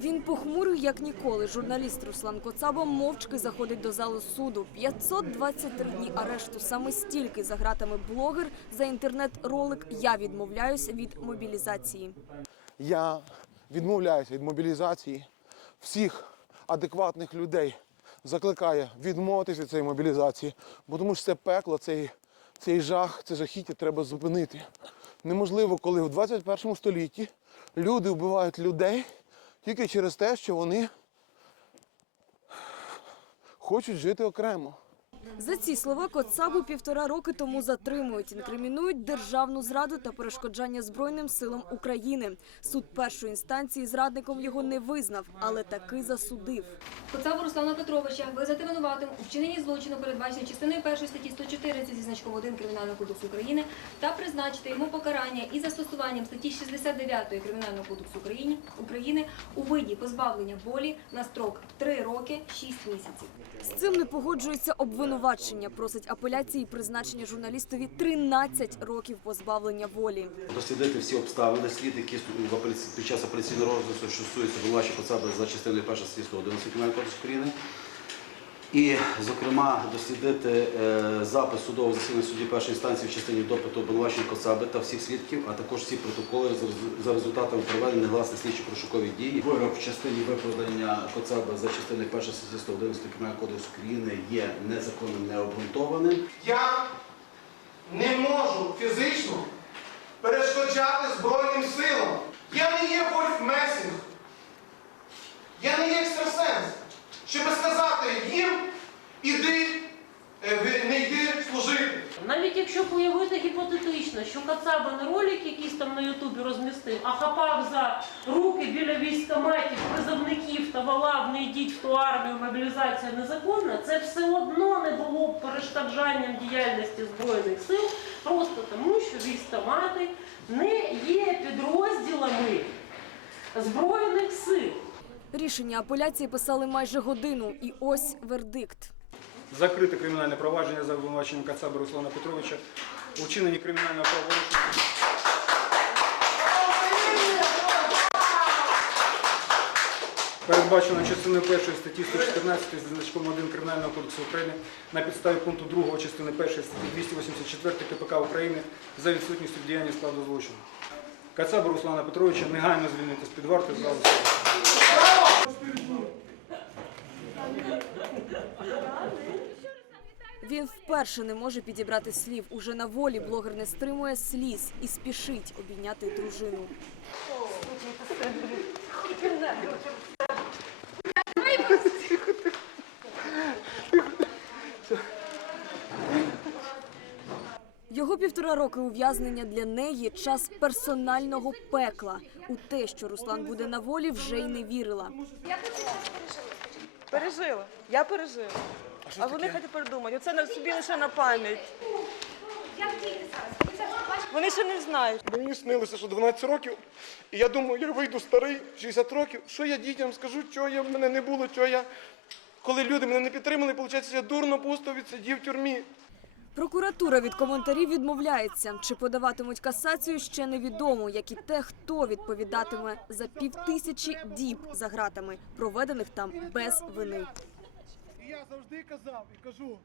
Він похмурий, як ніколи. Журналіст Руслан Коцаба мовчки заходить до залу суду. 523 дні арешту. Саме стільки за гратами блогер за інтернет-ролик «Я відмовляюсь від мобілізації». Я відмовляюся від мобілізації всіх адекватних людей. Закликаю відмовитися від цієї мобілізації, бо тому що це пекло, цей, цей жах, це жахіття треба зупинити. Неможливо, коли в 21 столітті люди вбивають людей тільки через те, що вони хочуть жити окремо. За ці слова Коцабу півтора роки тому затримують, інкримінують державну зраду та перешкоджання Збройним силам України. Суд першої інстанції зрадником його не визнав, але таки засудив. Коцабу Руслана Петровича визнати винуватим у вчиненні злочину, передбачений частиною 1 статті 114 зі значком 1 Кримінального кодексу України, та призначити йому покарання із застосуванням статті 69 Кримінального кодексу України, України у виді позбавлення волі на строк 3 роки 6 місяців. З цим не погоджується обвинувачення. Просить апеляції призначення журналістові 13 років позбавлення волі. дослідити всі обставини слід, які під час апеляційного розгляду, що стосується обвинувачення посади за частиною 1 статті 111 Кримінального кодексу України. І, зокрема, дослідити е, запис судового засідання судді першої інстанції в частині допиту обвинувачення Коцаби та всіх свідків, а також всі протоколи за результатами проведення негласних слідчих прошукових дій. Вирок в частині виправдання Коцаби за частиною 1 статті 111 Кримінального кодексу України є незаконним, необґрунтованим. Я не можу фізично що Кацаба не ролик якийсь там на Ютубі розмістив, а хапав за руки біля військоматів, призовників та волав, не йдіть в ту армію, мобілізація незаконна, це все одно не було б перешкоджанням діяльності Збройних сил, просто тому, що військомати не є підрозділами Збройних сил. Рішення апеляції писали майже годину, і ось вердикт. Закрите кримінальне провадження за обвинуваченням Кацаби Руслана Петровича у кримінального правопорушення. Передбачено частиною першої статті 114 зі значком 1 Кримінального кодексу України на підставі пункту 2 частини 1 статті 284 КПК України за відсутністю діяння складу злочину. Кацаба Руслана Петровича негайно звільнити з-під варти з залу Він вперше не може підібрати слів. Уже на волі блогер не стримує сліз і спішить обійняти дружину. Його півтора роки ув'язнення для неї час персонального пекла. У те, що Руслан буде на волі, вже й не вірила. Пережила. Я пережила. А, вони хай тепер думають. Оце на собі лише на пам'ять. Вони ще не знають. Мені снилося, що 12 років, і я думаю, я вийду старий, 60 років, що я дітям скажу, чого я, в мене не було, чого я. Коли люди мене не підтримали, виходить, я дурно пусто відсидів в тюрмі. Прокуратура від коментарів відмовляється. Чи подаватимуть касацію, ще невідомо, як і те, хто відповідатиме за півтисячі діб за гратами, проведених там без вини. Я завжди казав і кажу,